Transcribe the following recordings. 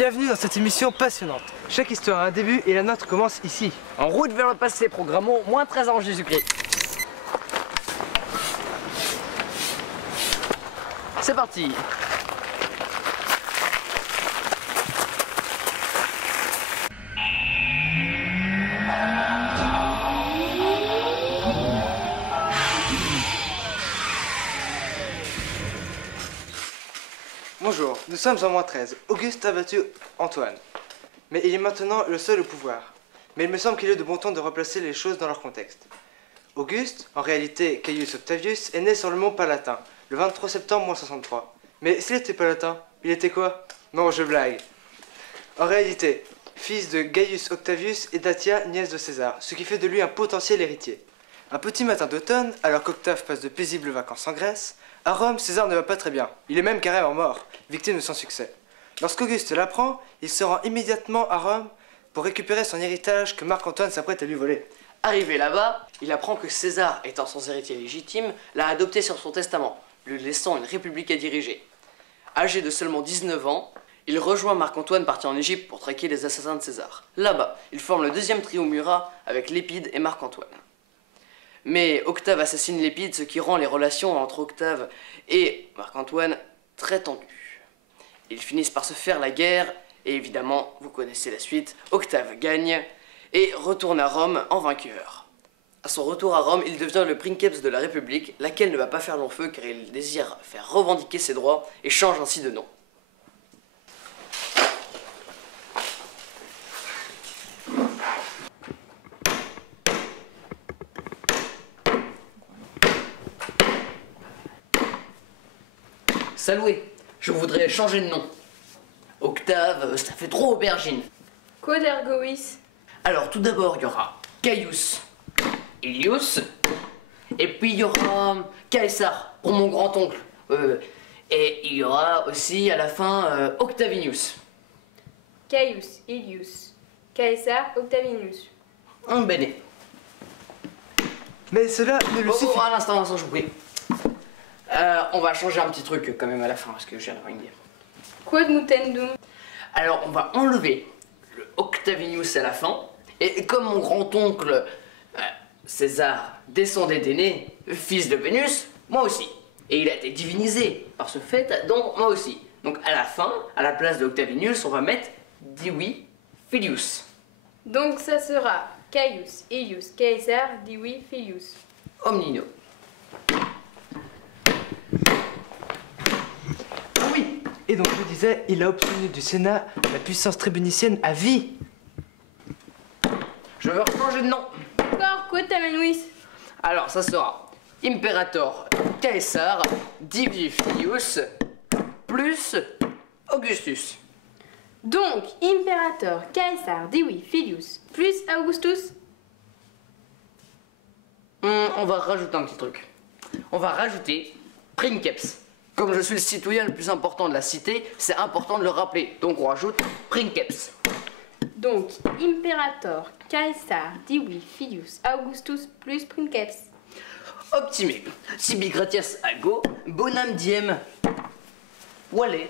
Bienvenue dans cette émission passionnante. Chaque histoire a un début et la nôtre commence ici. En route vers le passé, programmons moins 13 ans Jésus-Christ. C'est parti. Bonjour, nous sommes en moins 13. Auguste a battu Antoine. Mais il est maintenant le seul au pouvoir. Mais il me semble qu'il est de bon ton de replacer les choses dans leur contexte. Auguste, en réalité Caius Octavius, est né sur le mont Palatin, le 23 septembre moins 63. Mais s'il était palatin, il était quoi? Non, je blague. En réalité, fils de Gaius Octavius et d'Atia, nièce de César, ce qui fait de lui un potentiel héritier. Un petit matin d'automne, alors qu'Octave passe de paisibles vacances en Grèce, à Rome, César ne va pas très bien. Il est même carrément mort, victime de son succès. Lorsqu'Auguste l'apprend, il se rend immédiatement à Rome pour récupérer son héritage que Marc-Antoine s'apprête à lui voler. Arrivé là-bas, il apprend que César, étant son héritier légitime, l'a adopté sur son testament, lui laissant une république à diriger. Âgé de seulement 19 ans, il rejoint Marc-Antoine parti en Égypte pour traquer les assassins de César. Là-bas, il forme le deuxième triumvirat avec Lépide et Marc-Antoine. Mais Octave assassine Lépide, ce qui rend les relations entre Octave et Marc-Antoine très tendues. Ils finissent par se faire la guerre, et évidemment, vous connaissez la suite, Octave gagne et retourne à Rome en vainqueur. À son retour à Rome, il devient le princeps de la République, laquelle ne va pas faire long feu car il désire faire revendiquer ses droits et change ainsi de nom. Saloué, je voudrais changer de nom. Octave, ça fait trop aubergine. Quod ergo vis? Alors tout d'abord, il y aura Caius Ilius, et puis il y aura Caesar pour mon grand-oncle. Et il y aura aussi à la fin Octavianus. Caius Ilius Caesar Octavianus. Bene. Mais cela ne le suffit. Un instant, je vous prie. On va changer un petit truc quand même à la fin parce que j'ai rien à dire. Quod mutandum? Alors on va enlever le Octavianus à la fin. Et comme mon grand-oncle César descendait d'Énée, fils de Vénus, moi aussi. Et il a été divinisé par ce fait, donc moi aussi. Donc à la fin, à la place de Octavianus, on va mettre Divi Filius. Donc ça sera Caius Ilius Caesar Divi Filius. Omnino. Oui. Et donc je disais, il a obtenu du Sénat la puissance tribunicienne à vie. Je veux changer de nom. D'accord, quod tamen vis? Alors ça sera Imperator Caesar Divi Filius plus Augustus. Donc, Imperator Caesar Divi Filius plus Augustus? On va rajouter un petit truc. On va rajouter Princeps. Comme je suis le citoyen le plus important de la cité, c'est important de le rappeler. Donc on rajoute Princeps. Donc, Imperator Caesar Divi Filius Augustus plus Princeps. Optimé. Sibi gratias ago, bonam diem. Wallet.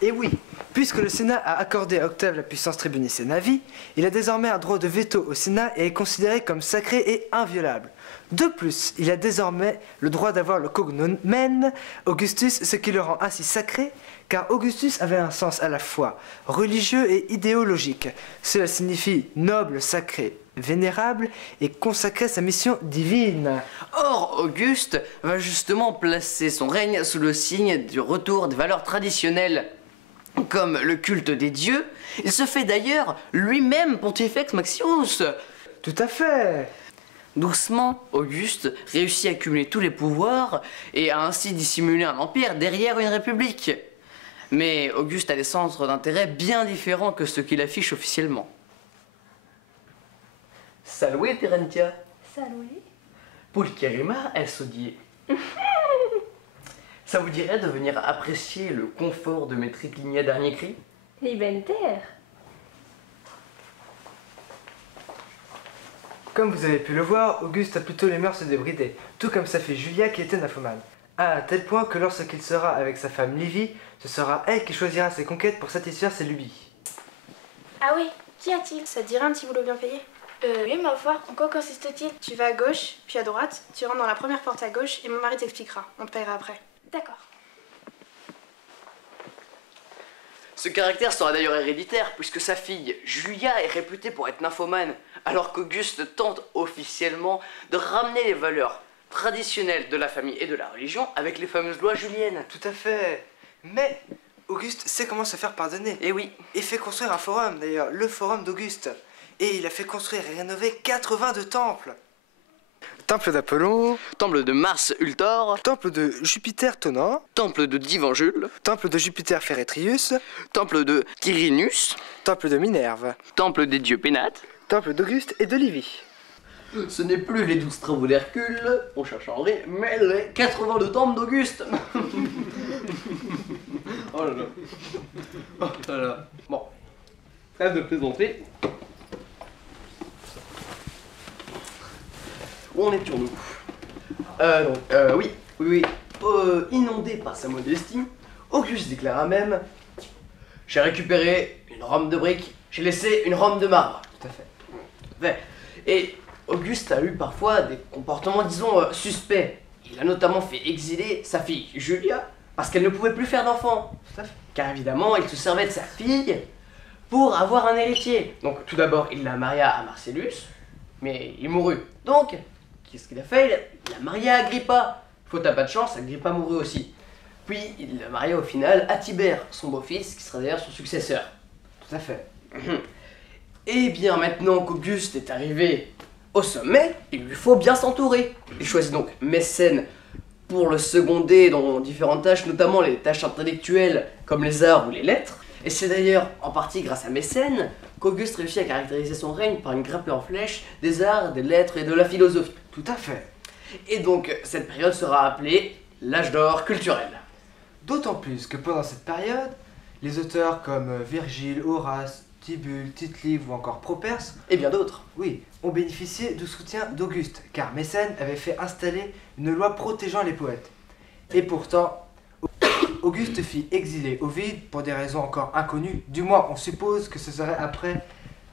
Et oui, puisque le Sénat a accordé à Octave la puissance tribunicienne à vie, il a désormais un droit de veto au Sénat et est considéré comme sacré et inviolable. De plus, il a désormais le droit d'avoir le cognomen Augustus, ce qui le rend ainsi sacré, car Augustus avait un sens à la fois religieux et idéologique. Cela signifie noble, sacré, vénérable et consacrer sa mission divine. Or, Auguste va justement placer son règne sous le signe du retour des valeurs traditionnelles, comme le culte des dieux. Il se fait d'ailleurs lui-même Pontifex Maximus. Tout à fait. Doucement, Auguste réussit à cumuler tous les pouvoirs et a ainsi dissimulé un empire derrière une république. Mais Auguste a des centres d'intérêt bien différents que ceux qu'il affiche officiellement. Salué, Terentia. Salué. Pulcherima, elle se dit. Ça vous dirait de venir apprécier le confort de mes tricliniers dernier cri? Libenter. Comme vous avez pu le voir, Auguste a plutôt les mœurs débridées, tout comme sa fille Julia qui était nymphomane. À tel point que lorsqu'il sera avec sa femme Livy, ce sera elle qui choisira ses conquêtes pour satisfaire ses lubies. Ah oui, qu'y a-t-il? Ça te dirait un petit boulot bien payé? Oui, ma foi, en quoi consiste-t-il? Tu vas à gauche, puis à droite, tu rentres dans la première porte à gauche et mon mari t'expliquera. On te paiera après. D'accord. Ce caractère sera d'ailleurs héréditaire puisque sa fille Julia est réputée pour être nymphomane, alors qu'Auguste tente officiellement de ramener les valeurs traditionnelles de la famille et de la religion avec les fameuses lois juliennes. Tout à fait. Mais Auguste sait comment se faire pardonner. Et oui. Il fait construire un forum, d'ailleurs, le forum d'Auguste. Et il a fait construire et rénover 82 temples. Temple d'Apollon, Temple de Mars Ultor, temple de Jupiter Tonnant, temple de Divangule, temple de Jupiter Feretrius, temple de Quirinus, temple de Minerve, temple des dieux Pénates. temple d'Auguste et de Livy. Ce n'est plus les 12 travaux d'Hercule, on cherche en vrai, mais les 82 temples d'Auguste. Oh là là. Oh là là. Bon, trêve de plaisanter. Où en étions-nous? Oui. Inondé par sa modestie, Auguste déclara même: j'ai récupéré une Rome de briques, j'ai laissé une Rome de marbre. Tout à fait. Ouais. Et Auguste a eu parfois des comportements, disons, suspects. Il a notamment fait exiler sa fille Julia parce qu'elle ne pouvait plus faire d'enfants. Tout à fait. Car évidemment, il se servait de sa fille pour avoir un héritier. Donc tout d'abord, il la maria à Marcellus, mais il mourut. Donc, qu'est-ce qu'il a fait? Il a marié à Agrippa. Faute à pas de chance, Agrippa mourut aussi. Puis il l'a marié au final à Tibère, son beau-fils, qui sera d'ailleurs son successeur. Tout à fait. Et bien maintenant qu'Auguste est arrivé au sommet, il lui faut bien s'entourer. Il choisit donc Mécène pour le seconder dans différentes tâches, notamment les tâches intellectuelles comme les arts ou les lettres. Et c'est d'ailleurs en partie grâce à Mécène qu'Auguste réussit à caractériser son règne par une grappe en flèche des arts, des lettres et de la philosophie. Tout à fait. Et donc cette période sera appelée l'âge d'or culturel. D'autant plus que pendant cette période, les auteurs comme Virgile, Horace, Tibulle, Tite-Live ou encore Properce, Et bien d'autres. oui, ont bénéficié du soutien d'Auguste, car Mécène avait fait installer une loi protégeant les poètes. Et pourtant, Auguste fit exiler Ovide pour des raisons encore inconnues. Du moins, on suppose que ce serait après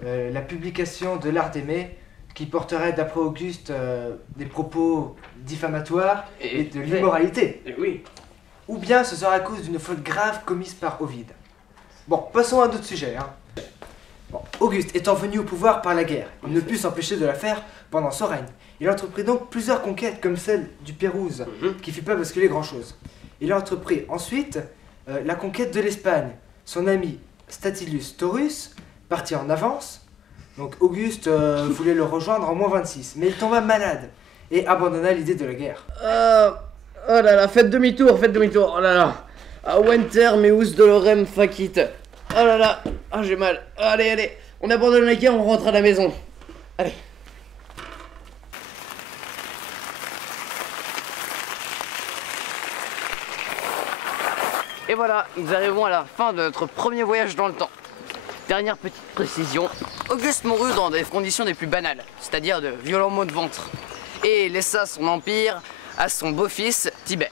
la publication de l'Art d'aimer, qui porterait, d'après Auguste, des propos diffamatoires et de l'immoralité. Et oui. Ou bien ce serait à cause d'une faute grave commise par Ovide. Bon, passons à d'autres sujets. Bon, Auguste étant venu au pouvoir par la guerre, il ne put s'empêcher de la faire pendant son règne. Il entreprit donc plusieurs conquêtes comme celle du Pérouse, qui fit pas basculer grand-chose. Il a entrepris ensuite la conquête de l'Espagne. Son ami Statilius Taurus partit en avance. Donc Auguste voulait le rejoindre en -26, mais il tomba malade et abandonna l'idée de la guerre. Oh là là, faites demi-tour, oh là là. Ah, Winter meus dolorem facit. Oh là là, ah j'ai mal. Allez, on abandonne la guerre, on rentre à la maison. Allez. Et voilà, nous arrivons à la fin de notre premier voyage dans le temps. Dernière petite précision, Auguste mourut dans des conditions des plus banales, c'est-à-dire de violents maux de ventre, et laissa son empire à son beau-fils Tibère.